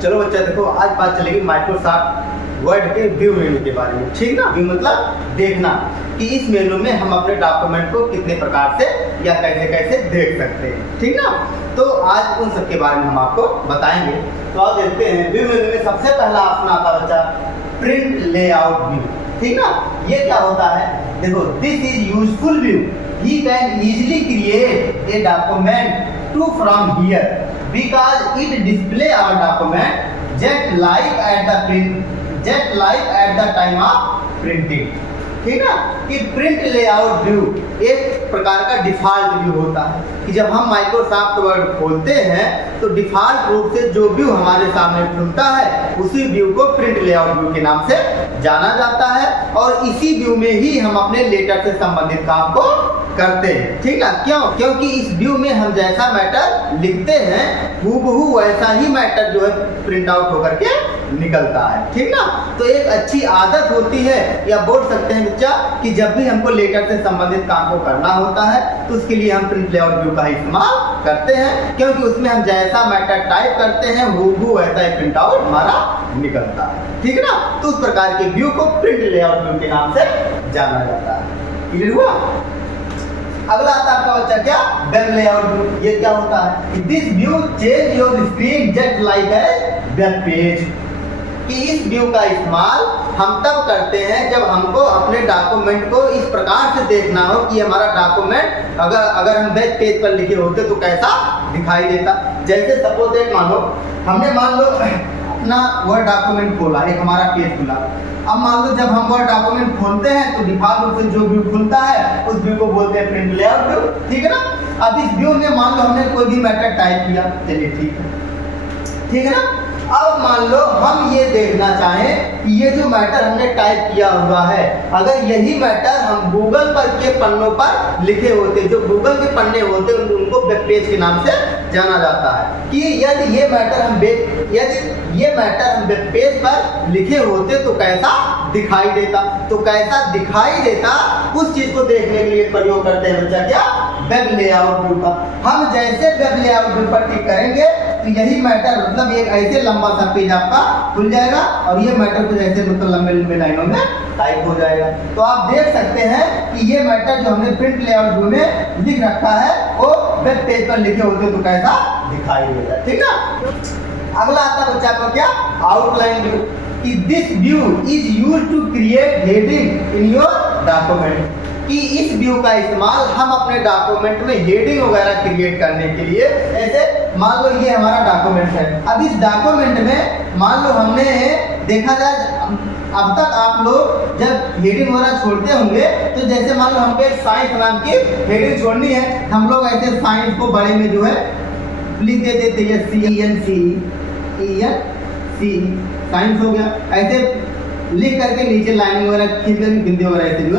चलो बच्चा देखो, आज बात चलेगी माइक्रोसॉफ्ट वर्ड के व्यू मेनू के बारे में, ठीक ना। व्यू मतलब देखना, कि इस मेनू में हम अपने डॉक्यूमेंट को कितने प्रकार से या कैसे कैसे देख सकते हैं, ठीक ना। तो आज उन सब के बारे में हम आपको बताएंगे। तो आप देखते हैं व्यू मेनू में सबसे पहला ऑप्शन आता है बच्चा प्रिंट लेआउट व्यू, ठीक ना। ये क्या होता है, देखो, this is useful view, he can easily create a document to from here because it display our document just like at the time of printing, ठीक ना। कि प्रिंट लेआउट व्यू एक प्रकार का डिफॉल्ट व्यू होता है कि जब हम माइक्रोसॉफ्ट वर्ड खोलते हैं तो डिफॉल्ट रूप से जो व्यू हमारे सामने खुलता है उसी व्यू को प्रिंट लेआउट व्यू के नाम से जाना जाता है, और इसी व्यू में ही हम अपने लेटर से संबंधित काम को करते हैं, ठीक ना। क्यों? क्योंकि इस व्यू में हम जैसा मैटर लिखते हैं हूबहू वैसा ही मैटर जो है प्रिंट आउट होकर के निकलता है, ठीक ना। तो एक अच्छी आदत होती है, या बोल सकते हैं बच्चा कि जब भी हमको लेटर से संबंधित काम को करना होता है तो उसके लिए हम प्रिंट लेआउट व्यू का इस्तेमाल करते हैं, क्योंकि उसमें हम जैसा मैटर टाइप करते हैं हूबहू वैसा ही प्रिंट आउट हमारा निकलता है, ठीक ना। तो उस प्रकार के व्यू को प्रिंट लेआउट व्यू के नाम से जाना जाता है। क्लियर हुआ? अगला आता है आपका बच्चा क्या, वेब लेआउट व्यू। ये क्या होता है, this view change your screen just like a web page. कि इस व्यू का इस्तेमाल हम तब करते हैं जब हमको अपने डॉक्यूमेंट को इस प्रकार से देखना हो कि हमारा डॉक्यूमेंट अगर हम वेब पेज पर लिखे होते तो कैसा दिखाई देता। जैसे सपोज एक हमने मान लो अपना वर्ड डॉक्यूमेंट खोला, एक हमारा पेज खुला। अब मान लो जब हम वर्ड डॉक्यूमेंट खोलते हैं तो डिफॉल्ट रूप से जो व्यू खुलता है उस व्यू को बोलते हैं प्रिंट लेआउट व्यू, ठीक है ना। अब इस व्यू में मान लो हमने कोई भी मैटर टाइप किया, चलिए ठीक है ना। अब मान लो हम ये देखना चाहें कि ये जो मैटर हमने टाइप किया हुआ है, अगर यही मैटर हम गूगल पर के पन्नों पर लिखे होते, जो गूगल के पन्ने होते उनको वेब पेज के नाम से जाना जाता है, कि यदि ये मैटर हम वेब पेज पर लिखे होते तो कैसा दिखाई देता। तो कैसा दिखाई देता उस चीज को देखने के लिए प्रयोग करते हैं बच्चा क्या, वेब लेआउट व्यू का। हम जैसे वेब लेआउट व्यू पर क्लिक करेंगे तो यही मैटर मतलब एक ऐसे लंबा सा पेज आपका खुल जाएगा और ये मैटर कुछ ऐसे मतलब लंबे लंबे लाइनों में टाइप हो जाएगा। तो आप देख सकते हैं कि ये मैटर जो हमने प्रिंट लेआउट व्यू में लिख रखा है वो वेब पेज पर लिखे होते तो कैसा दिखाई देगा, ठीक ना। अगला आता बच्चा को क्या, आउटलाइन व्यू। कि this view is used to create heading in your document. कि इस व्यू का इस्तेमाल हम अपने डॉक्यूमेंट में हेडिंग वगैरह क्रिएट करने के लिए, जैसे मान लो ये हमारा डॉक्यूमेंट है। अब इस डॉक्यूमेंट में मान लो हमने देखा जाए अब तक आप लोग जब हेडिंग वगैरह छोड़ते होंगे तो जैसे मान लो हमको एक साइंस नाम की हेडिंग छोड़नी है, हम लोग ऐसे साइंस को बड़े में जो है लिख देते थे, ये साइंस हो गया, ऐसे लिख करके नीचे लाइनिंग वगैरह खींच करके बिंदु वगैरह ऐसे जो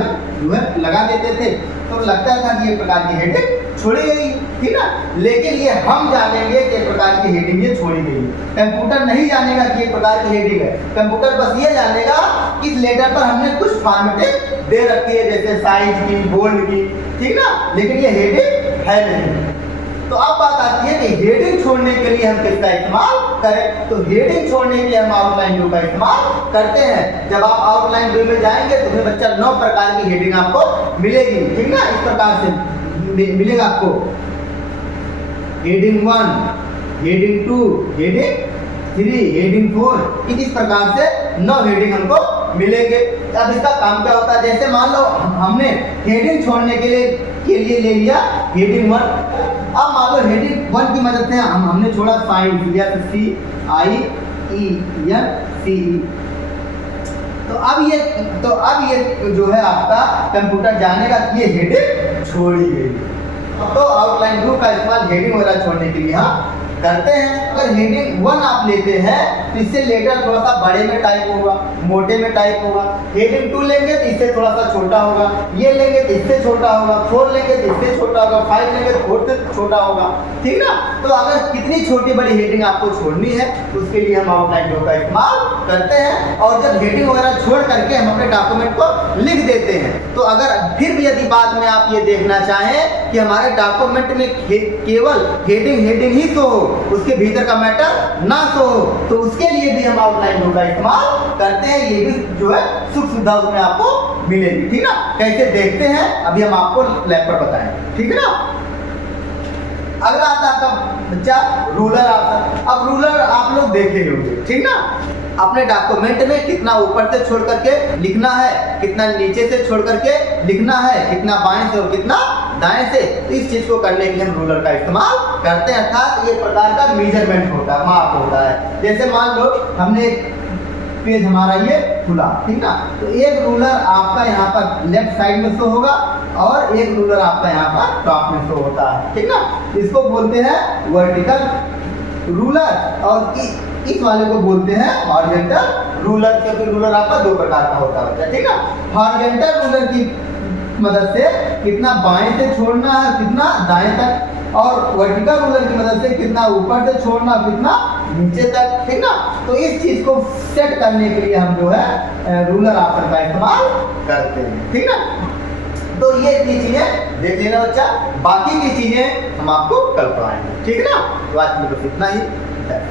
है लगा देते थे। तो लगता था कि एक प्रकार की हेडिंग छोड़ी गई, ठीक ना। लेकिन ये हम जानेंगे कि एक प्रकार की हेडिंग ये छोड़ी गई। कंप्यूटर नहीं जानेगा कि एक प्रकार की हेडिंग है, कंप्यूटर बस ये जानेगा कि इस लेटर पर हमने कुछ फॉर्मेटिंग दे रखी है, जैसे साइज की, बोल्ड की, ठीक ना। लेकिन ये हेडिंग है नहीं। तो अब बात आती है कि हेडिंग छोड़ने के लिए हम किसका इस्तेमाल करें। तो हेडिंग छोड़ने के लिए हम आउटलाइन व्यू का इस्तेमाल करते हैं। जब आप आउटलाइन व्यू में जाएंगे तो फिर बच्चा 9 प्रकार की हेडिंग आपको मिलेगी, ठीक ना। इस प्रकार से मिलेगा आपको हेडिंग 1, हेडिंग 2, हेडिंग 3, हेडिंग 4, इस प्रकार से 9 हेडिंग हमको मिलेंगे। अब इसका काम क्या होता है, जैसे मान लो हमने हेडिंग छोड़ने के लिए ले लिया हेडिंग 1। अब मान लो हेडिंग 1 की मदद से हमने छोड़ा साइंस, SCIENCE। तो अब ये जो है आपका कंप्यूटर जानेगा कि ये हेडिंग छोड़ी गई। तो आउटलाइन व्यू का इस्तेमाल हेडिंग वगैरह छोड़ने के लिए हम करते हैं। अगर हेडिंग 1 आप लेते हैं तो इससे लेटर थोड़ा सा बड़े में टाइप होगा, मोटे में टाइप होगा। हेडिंग 2 लेंगे तो इससे थोड़ा सा छोटा होगा, ये लेंगे तो इससे छोटा होगा, 4 लेंगे तो इससे छोटा होगा, 5 लेंगे तो 4 से छोटा होगा, ठीक ना। तो अगर कितनी छोटी बड़ी हेडिंग आपको छोड़नी है तो उसके लिए हम आउटलाइन व्यू का इस्तेमाल करते हैं। और जब हेडिंग वगैरह छोड़ करके हम अपने डॉक्यूमेंट को लिख देते हैं तो अगर फिर भी यदि बाद में आप ये देखना चाहें कि हमारे डॉक्यूमेंट में केवल हेडिंग ही तो हो, उसके भीतर का मैटर ना शो हो, तो उसके लिए भी हम आउटलाइन रूल का इस्तेमाल करते हैं। ये भी जो है सुख सुविधा उसमें आपको मिलेगी, ठीक ना। कैसे देखते हैं अभी हम आपको लैब पर बताएंगे, ठीक है ना। अगला आता है आपका बच्चा रूलर आता है। अब रूलर आप लोग देखे होंगे, ठीक ना। अपने डॉक्यूमेंट में कितना ऊपर से छोड़ करके लिखना है, कितना नीचे से छोड़ करके लिखना है, कितना बाएं से और कितना दाएं से। तो इस चीज को करने के लिए हम रूलर का इस्तेमाल करते हैं, अर्थात ये प्रकार का मेजरमेंट होता है, माप होता है। जैसे मान लो हमने एक पेज हमारा ये खुला, ठीक ना, तो एक रूलर आपका यहाँ पर लेफ्ट साइड में शो होगा और एक रूलर आपका यहाँ पर टॉप में शो होता है, ठीक ना। इसको बोलते हैं वर्टिकल रूलर और इस वाले को बोलते हैं हॉरिजॉन्टल रूलर, क्योंकि रूलर आपका दो प्रकार का होता है, ठीक ना। हॉरिजॉन्टल रूलर की मदद से कितना बाएं से छोड़ना है, कितना दाएं तक, और वर्टिकल रूलर की मदद से कितना ऊपर से छोड़ना, कितना नीचे तक, ठीक ना। तो इस चीज को सेट करने के लिए हम जो है रूलर ऑप्शन का इस्तेमाल करते हैं, ठीक ना। तो ये इतनी चीजें देख लेना बच्चा, बाकी की चीजें हम आपको कल पढ़ाएंगे, ठीक है ना। तो आज में बस इतना ही है।